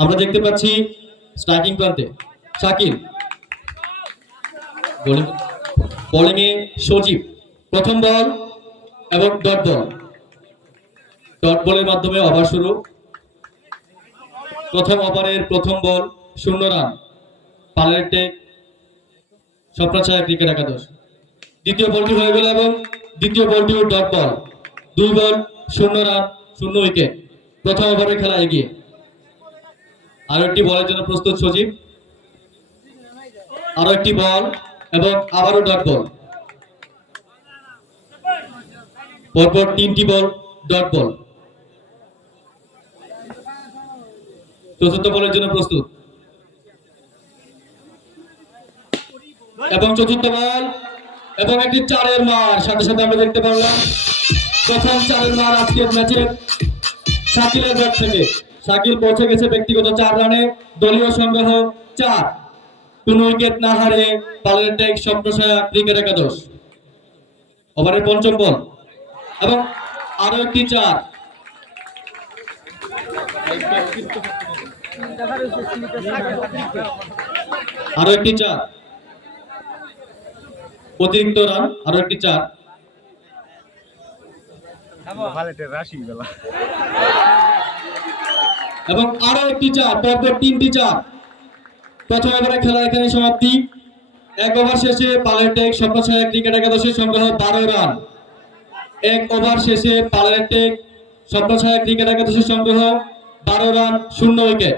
আমরা দেখতে পাচ্ছি স্ট্রাইকিং প্রান্তে শাকিল, বোলিং এ সজীব। প্রথম বল এবং ডট বলের মাধ্যমে ওভার শুরু। প্রথম ওভারের প্রথম বল 0 রান, পালের টেক, স্বপ্নছায়া ক্রিকেট একাদশ। দ্বিতীয় বলটি হয়ে গেল এবং দ্বিতীয় বলটিও ডট বল। 2 বল 0 রান, 0 উইকেট। প্রথম ওভারের খেলা এগিয়ে। আরো একটি বলের জন্য প্রস্তুত সজীব। আরো একটি বল এবং আবারও ডট বল। পরপর 3টি বল ডট বল। চতুর্থ বলের জন্য প্রস্তুত এবং চতুর্থ বল এবং একটি 4-এর মার। সাথে সাথে আমরা দেখতে পারলাম প্রথম 4-এর মার আজকের ম্যাচে শাকিলের ব্যাট থেকে। শাকিল পৌঁছে গেছে ব্যক্তিগত 4 রানে, দলীয় সংগ্রহ 4। কোন উইকেট না হারিয়ে পালের টেক স্বপ্নছায়া ক্রিকেট একাদশ। ওভারের পঞ্চম বল এবং আরো একটি 4। আরো একটি 4, অতিরিক্ত রান। আরো একটি 4 এবং আরো একটি 4। পরপর 3টি 4। প্রথম ওভারে খেলা এখানে সমাপ্তি। 1 ওভার শেষে পালের টেক স্বপ্নছায়া ক্রিকেট একাদশের সংগ্রহ 12 রান। 1 ওভার শেষে পালের টেক স্বপ্নছায়া ক্রিকেট একাদশের সংগ্রহ 12 রান, 0 উইকেট।